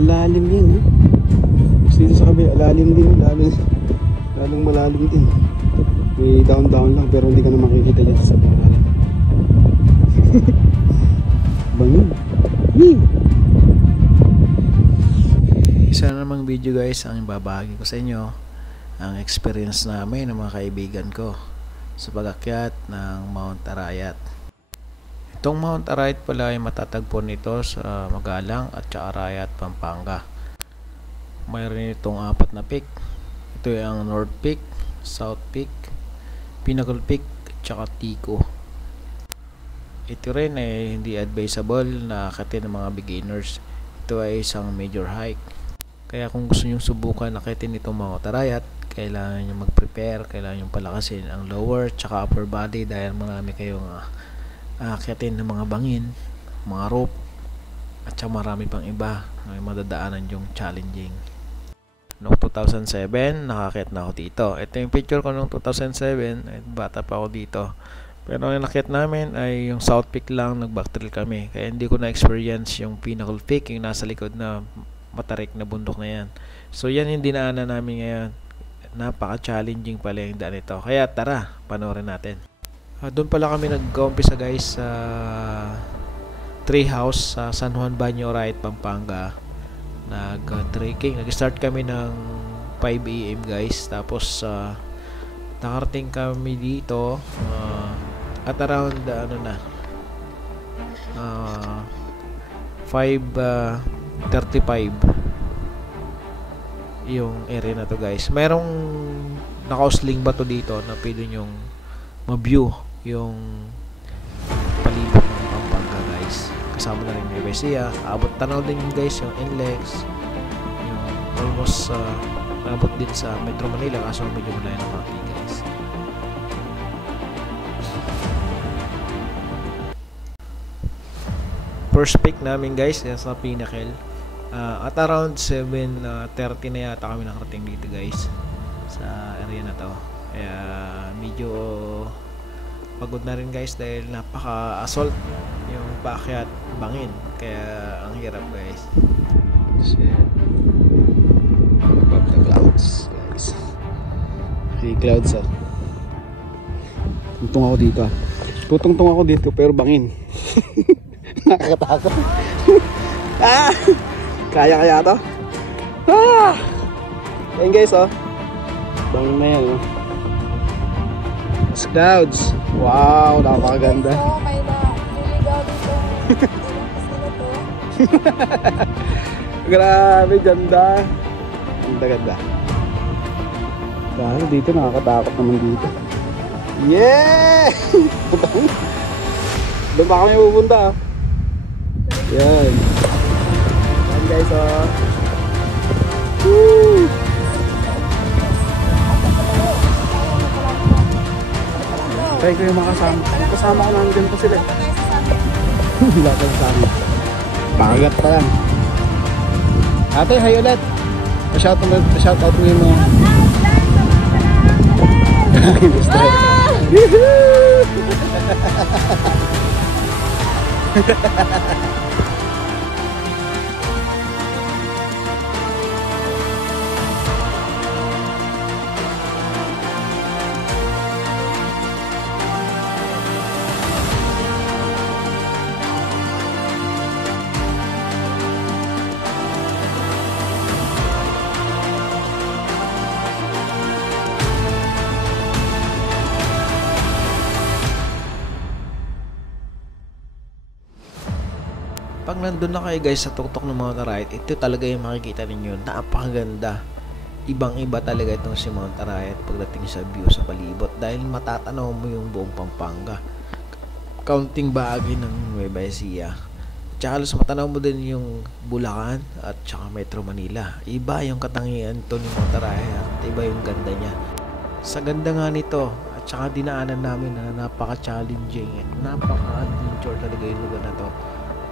Lalim yan, eh. Dito sa kabila, lalim din, lalong malalim din. May down lang pero hindi ka na makikita dyan sa bawal. Bangin. Isa na namang video guys ang ibabahagi ko sa inyo ang experience namin ng mga kaibigan ko sa pag-akyat ng Mount Arayat. Itong Mount Arayat pala ay matatagpo nito sa Magalang at saka Arayat, Pampanga. Mayroon itong 4 na peak. Ito ay ang North Peak, South Peak, Pinnacle Peak at saka Tico. Ito rin ay hindi advisable na akitin ng mga beginners. Ito ay isang major hike. Kaya kung gusto nyo subukan akitin itong Mount Arayat, kailangan nyo mag-prepare, kailangan nyo palakasin ang lower tsaka upper body dahil marami kayong akitin ng mga bangin, mga rope at saka marami pang iba na madadaanan yung challenging. Noong 2007 nakakit na ako dito. Ito yung picture ko noong 2007, bata pa ako dito. Pero ang nakit namin ay yung South Peak lang, nag-backtrail kami. Kaya hindi ko na-experience yung Pinnacle Peak, yung nasa likod na matarik na bundok na yan. So yan yung dinaanan namin ngayon. Napaka-challenging pala yung daan ito. Kaya tara, panoorin natin. Doon pala kami nag-umpisa guys sa tree house sa San Juan Banyo, Arayat, Pampanga. Nag-trekking. Nag-start kami ng 5 AM guys. Tapos nakarating kami dito at around 5:35 yung area na to guys. Merong nakausling bato dito na pwede nyong ma-view yung palibot ng Pampanga guys. Kasama na rin yung Bessia. Abot tanaw din yung guys yung NLEX, yung almost abot din sa Metro Manila kaso medyo malayo ng mga guys. First peak namin guys sa Pinnacle. At around 7:30 na yata kami nakarating dito guys sa area na to. Kaya medyo pagod na rin guys dahil napaka-assault yung paakyat bangin. Kaya ang hirap guys. Shit. Above the clouds guys. Hey clouds Tungtong ako dito Tutungtong ako dito pero bangin. Nakakatakot. Kaya to? Ayan guys bangin na yan clouds. Wow, napakaganda. May niligaw dito. Grabe, ganda. Ganda. Dahil dito nakakatakot naman dito. Yeah! Doon pa kami pupunta. Yan. Yan guys Woo! Try ko yung mga kasama ko nandun pa sila. Wala pa sa amin. Pakagat pa lang. Ate, hi ulit. Pa-shoutout mo yung mga pag nandun na kayo guys sa tuktok ng Mount Arayat, ito talaga yung makikita ninyo. Napakaganda. Ibang iba talaga itong si Mount Arayat pagdating sa view sa palibot dahil matatanaw mo yung buong Pampanga. Kaunting bahagi ng Nueva Ecija. Tsaka halos matanaw mo din yung Bulacan at tsaka Metro Manila. Iba yung katangian to ni Mount Arayat. Iba yung ganda niya. Sa ganda nga nito at tsaka dinaanan namin na napaka-challenging at napaka-adventure talaga yung lugar na to.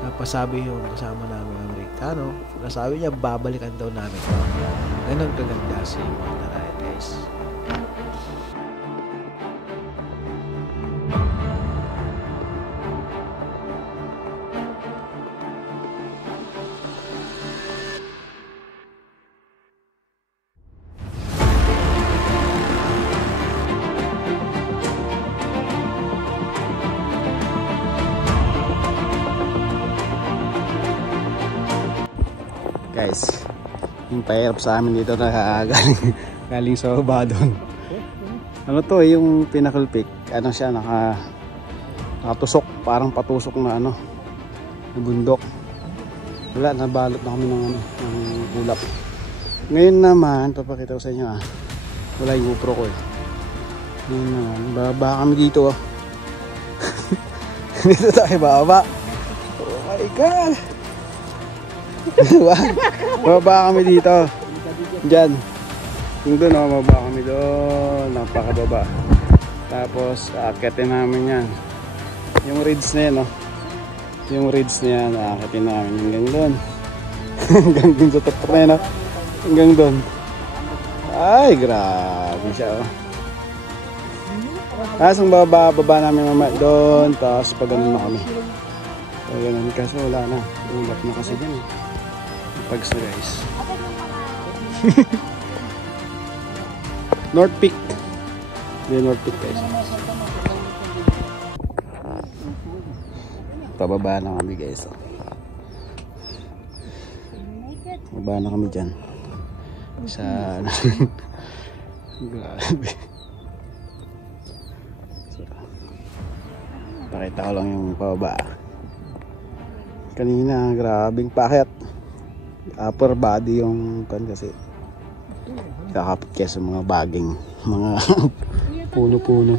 Napasabi yung kasama namin Amerikano, nasabi niya babalikan daw namin ito. Ganun kaganda si Mount Arayat guys. Guys, yung pahirap sa amin dito na galing sa baba doon. Ano to yung Pinnacle Peak. Ano siya, nakatusok. Parang patusok na ano, na bundok. Wala, nabalot na kami ng ulap. Ngayon naman, papakita ko sa inyo wala yung GoPro ko eh. Ngayon naman, baba kami dito Dito tayo baba. Oh my God! Baba kami dito. Diyan. Yung doon baba kami doon. Napakababa. Tapos, aakitin namin yan. Yung ridge na yan Yung ridge na yan, aakitin namin hanggang doon. Hanggang doon sa tapak na yan Hanggang doon. Ay, grabe siya Tapos ang baba namin mamaya doon. Tapos pag ganun na kami. So ganun, kasi wala na. Ulap na kasi dyan Pagsa guys. North Peak. North Peak guys. Pababa na kami guys. Baba na kami dyan. Sa grabe. Pakita ko lang yung pababa. Kanina grabing paket. Upper body yung kan kasi kakapit kaya sa mga baging, mga puno-puno.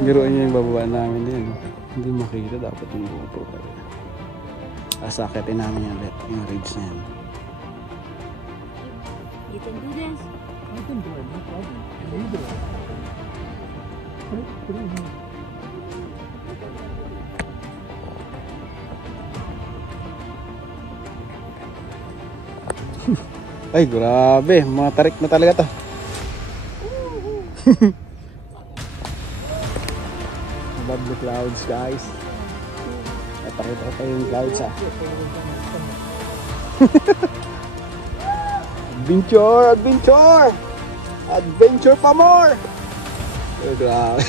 Biruan niya yung bababa namin din. Hindi makita, dapat yung GoPro talaga. Asakitin namin yung ridge na yan. You can do this. I can do it, no problem. You do it. Put it in here. Ay, grabe. Mga tarik na talaga to. Lovely clouds, guys. Napakita ko pa yung clouds, Adventure! Adventure! Adventure pa more! Oh, grabe.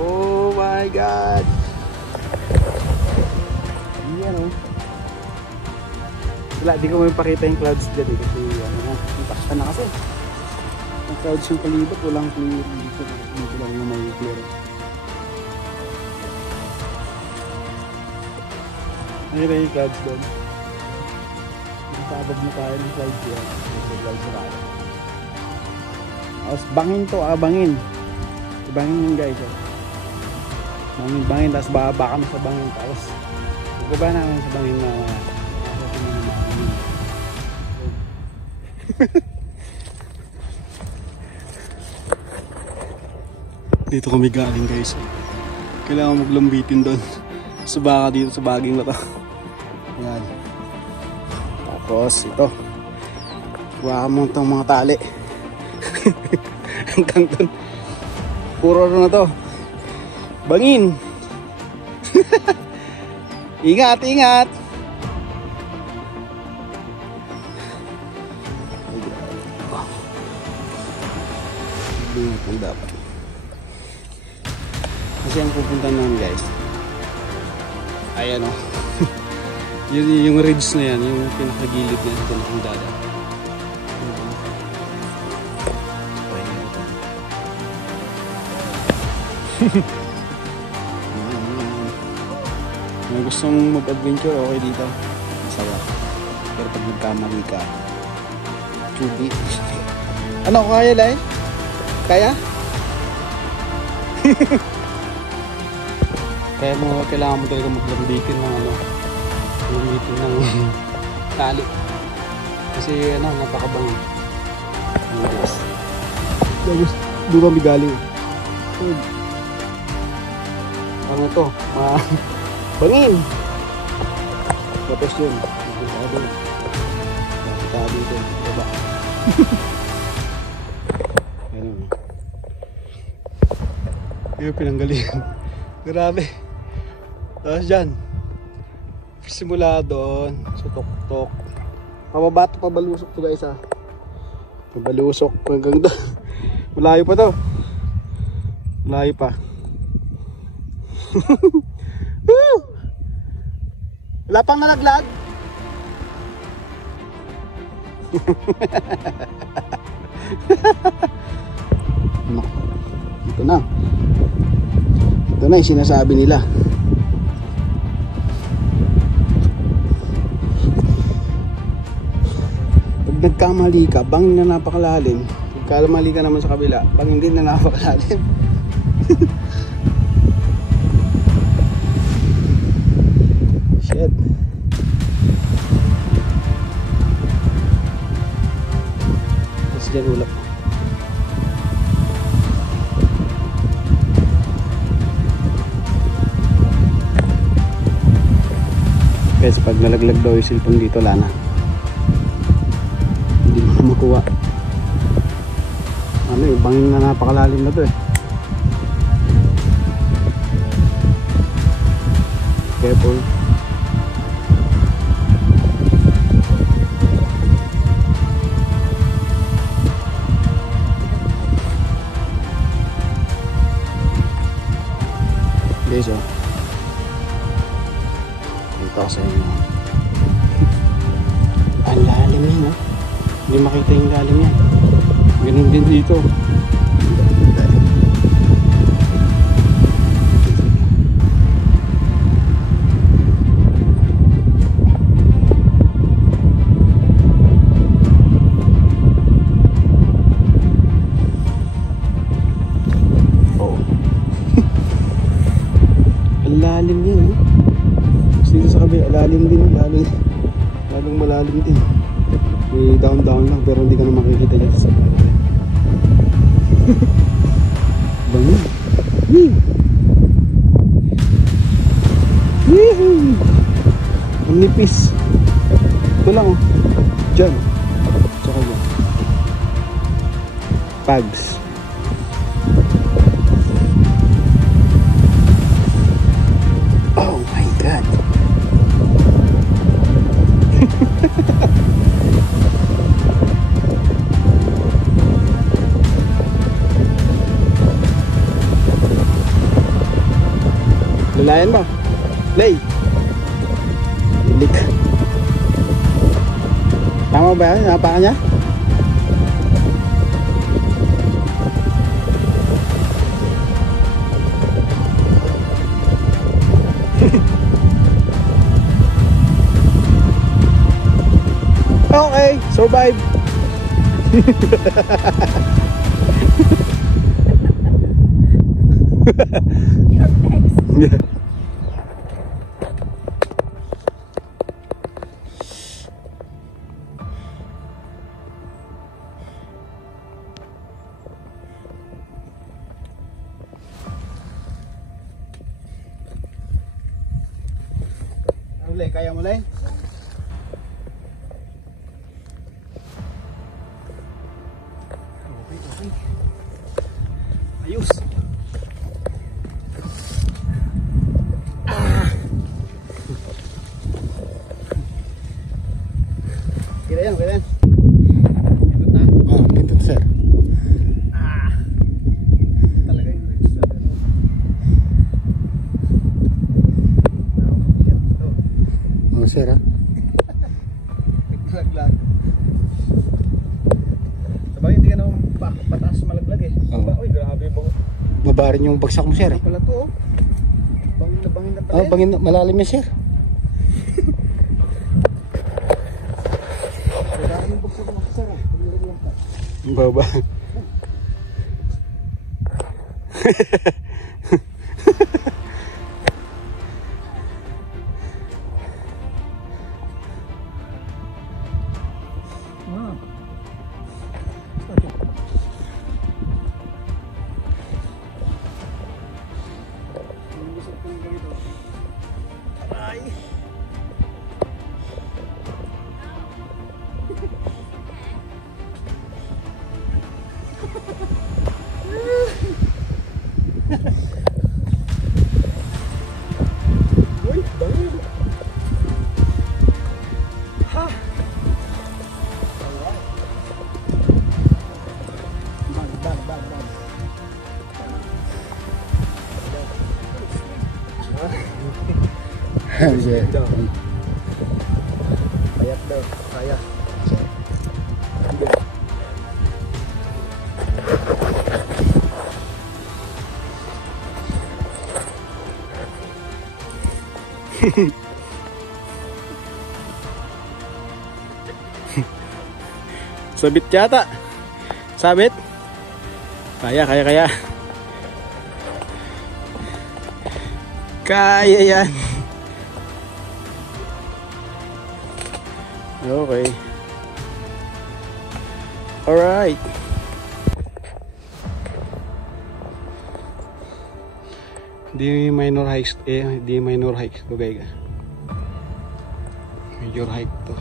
Oh my God! Yan Wala, di ko may pakita yung clouds dyan kasi impacta na kasi. Ang clouds yung palibot, walang clear. Dito lang yung may clear. Nakita yung clouds doon. Sabag na tayo ng clouds yan. Clouds na tayo. Tapos bangin to, bangin. Bangin yun guys. Bangin, tapos bababa kami sa bangin. Tapos baba namin sa bangin na dito kami galing guys. Kailangan maglambitin doon sa baka dito sa baging na to. Ayan. Tapos ito, kuha mo itong mga tali. Hanggang doon puro na to bangin. Ingat, ingat. Ingat ang dapat. Kasi ang pupunta namin guys ay ano yung ridge na yan, yung pinakagilid na ito na kung dada. Kung gustong mag-adventure, okay dito. Masaya. Pero pag nagkamali ka, chubi. Ano, kaya lang? Kaya? Kaya mo, kailangan mo talaga maglambitin ng ano, maglambitin ng tali. Kasi ano, napakabango. Tapos, doon kami galing. Ano to? Bangin! Tapos yun. Sabi ito. Baba. Ganun. Yung pinanggalingan. Grabe. Tapos dyan. Simula doon. Sa tok-tok. Pababa ito, pabalusok to guys ha. Pabalusok. Hanggang doon. Malayo pa to. Malayo pa. Woo! Wala pang nalaglag. Ito na. Ito na yung sinasabi nila. Pag nagkamali ka, bangin na napakalalim. Pag kamali ka naman sa kabila, bangin din na napakalalim. Shit. Tapos dyan ulap. Guys, pag nalaglag daw yung cellphone dito, lana. Hindi mo na makuha. Ano eh, bangin na napakalalim na to eh. Careful. Guys, oh. Ito sa inyo. Ang lalim yan, oh. Hindi makita yung lalim yan. Ganun din dito. Oh. Ang lalim yan, oh. Dito sa kabila, lalim din, lalong malalim din. May down lang pero hindi ka na makikita dyan sa kabila. Bangin. Wee! Wee! Ang nipis. Ito lang, oh. Dyan. Tsaka dyan. Pags. Oh my God. Lalayan mo. Lay. Ilik. Tama ba yan? Napaka niya? Okay, survive. Your next. Yeah. Uli, kaya mo lang? Okay. Ayos. Kira yan, kira yan. Pindot na? Oo, pindot sir. Talaga yung register. Oo sir ha? Naglag-lag. Sabay hindi ka naman pataas malaglag eh. Oo. Uy, grabe mo. Baba rin yung bagsak mo, sir. Eh. Pala to oh. Bangin na pala. Oh, bangin, malalim yan, sir. Kailangan yung buksan ko sir ah. Baba. Uy, bangin. Ha! Bag. Sige. Payat daw. Kaya. Sabit yata. Sabit. Kaya. Kaya yan. Okay. Alright. Di minor hikes di minor hikes to guys. Major hike to.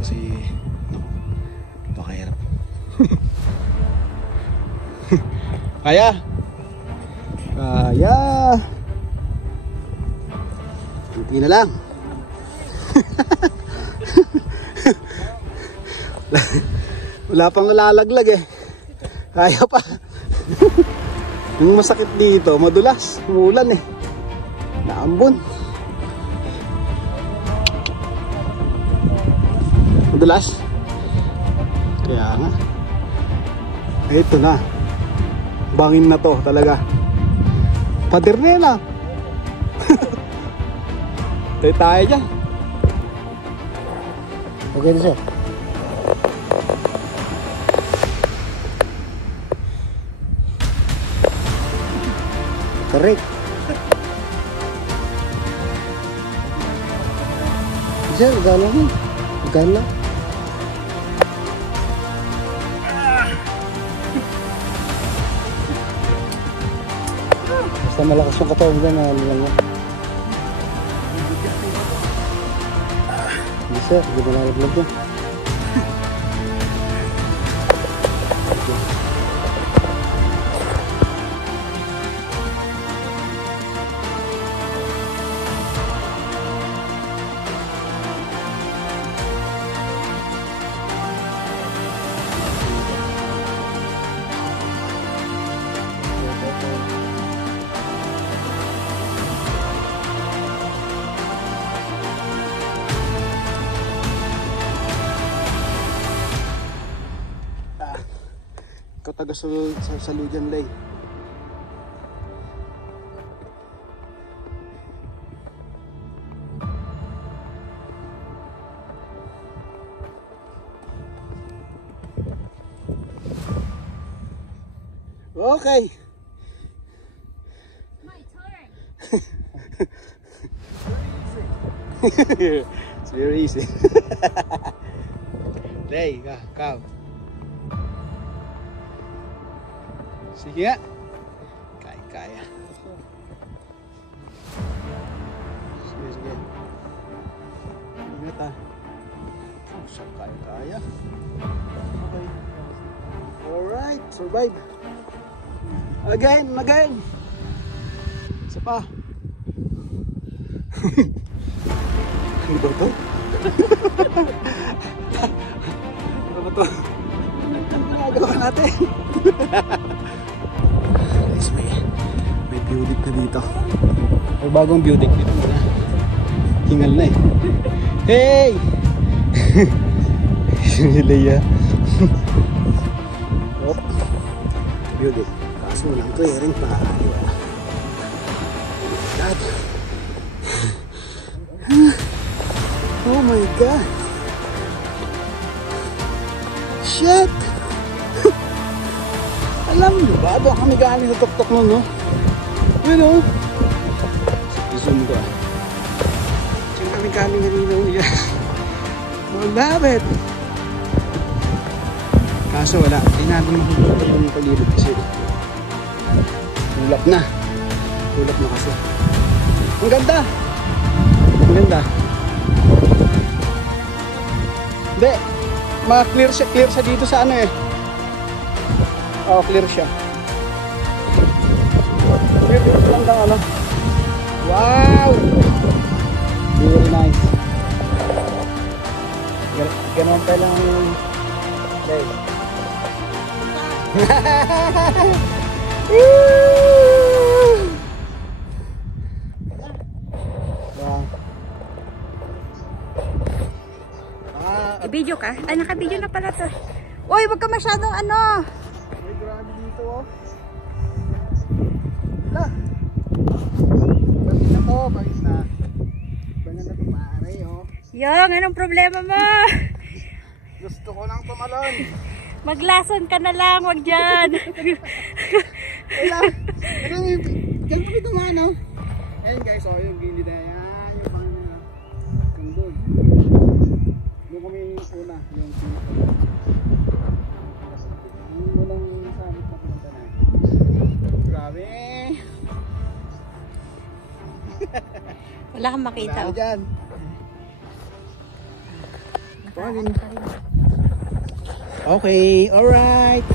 Kasi pakahirap. Kaya. Hindi na lang. Wala pang lalaglag eh. Kaya pa. Yung masakit dito, madulas. Umulan eh. Naambon. Madulas. Kaya nga. Ito na. Bangin na to talaga. Pader na yan ah. Tayo dyan. Okay na siya. Correct. Bisa, gano'n mo. Gano'n. Basta malakas yung katawan dyan, ano lang mo. Bisa, hindi mo nalaglag dyan. Taga sa Lujan Lay. Okay. My turn. It's very easy. Lay, come. Sige nga. Kaya. Sige. Ingat ah. So, kaya. Okay. Alright, survive. Again. Isa pa. Ano ba ito? Ano ba ito? Ano ginagawa natin? Guys, may beauty na dito. May bagong beauty dito na. Tingal na eh. Hey! Si Leia. Oh, beauty. Kaso walang clearing pa. God. Oh my God. Shit! Alam nyo ba? Doon kami galing sa tuktok nun, no? Yun, no? Zoom ko. Diyan kami galing kanina niya. Oh, love it! Kaso wala. Hindi natin makikita yung palibot kasi. Ulap na. Ulap na kasi. Ang ganda! Ang ganda. Hindi. Ma-clear siya dito sa ano eh. Oh, clear siya. Clear dito lang ng ano. Wow! Very nice. Ganon pa lang yung day. Wow. Naka-video ka? Ay, naka-video na pala to. Uy, wag ka masyadong ano. Ay, grabe dito oh. Wala. Bagis na to, bagis na. Bagis na to, pare oh. Yung, anong problema mo? Gusto ko lang tumalon. Maglason ka na lang, wag dyan. Wala. Diyan kami dumaan oh. Ayan guys, oh, yung gilid na yan. Yung pangin na. Yung doon. Doon kami una. Yung pinaka. Yung walang samit na pinunta na. Grabe. Wala kang makita. Wala Oh. dyan. Pangin. Okay, alright.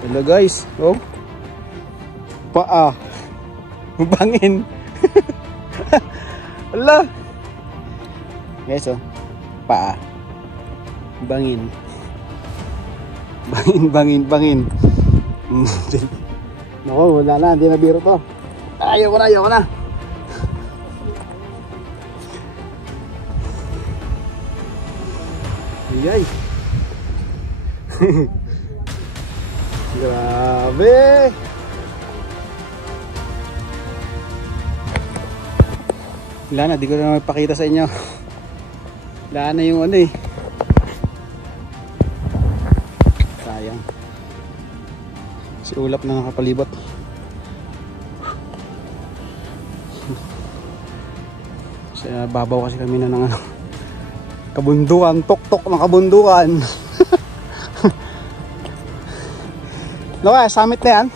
Hello guys. Oh. Paa. Bangin. Ala. Guys oh. Paa. Bangin. Bangin. Nako, wala na, hindi na biro to. Ayoko na. Ayay. Grabe. Wala na, di ko na mapakita sa inyo. Wala na yung ano eh. Sayang. Si ulap na nakapalibot. Sa babaw kasi kami na ng ano, kabundukan, tok-tok ng kabundukan. Loka, summit na yan.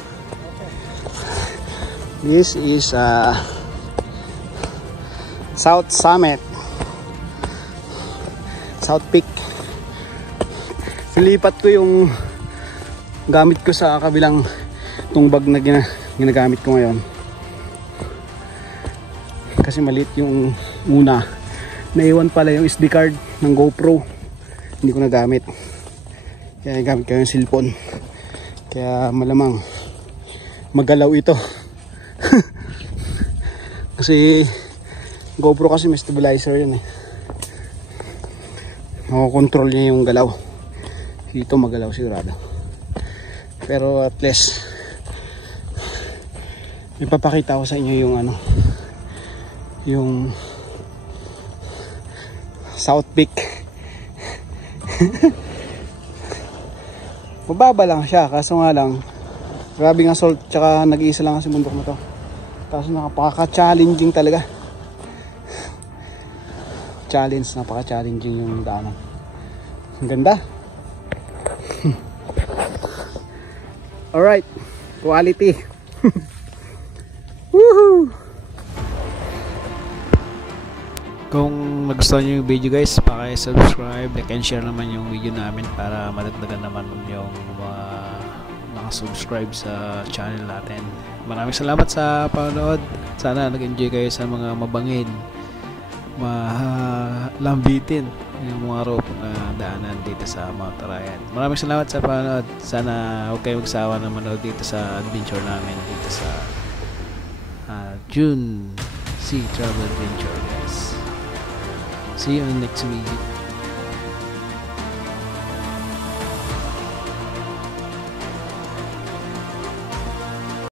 This is South Summit, South Peak. Filipat ko yung gamit ko sa kabilang tong bag na ginagamit ko ngayon. Kasi maliit yung una. Naiwan pala yung SD card ng GoPro. Hindi ko nagamit. Kaya gamit ko yung cellphone. Kaya malamang magalaw ito. Kasi GoPro kasi may stabilizer yun eh. Makokontrol niya yung galaw. Ito magalaw sigurado. Pero at least ipapakita ko sa inyo yung ano, yung South Peak. Mababa lang siya, kaso nga lang grabing assault, tsaka nag-iisa lang kasi bundok na to. Tapos napaka-challenging talaga. Napaka-challenging yung daanan. Ang ganda. Alright, quality. Woohoo! Kung nagustuhan nyo yung video guys, paki-subscribe, like and share naman yung video namin para madagdagan naman yung mga nakasubscribe sa channel natin. Maraming salamat sa panonood. Sana nag-enjoy kayo sa mga mabangin, malambitin yung mga rope na daanan dito sa Mount Arayat. Maraming salamat sa panonood. Sana huwag kayo magsawa na manood dito sa adventure namin dito sa June Sea Travel Adventure guys. See you in the next video.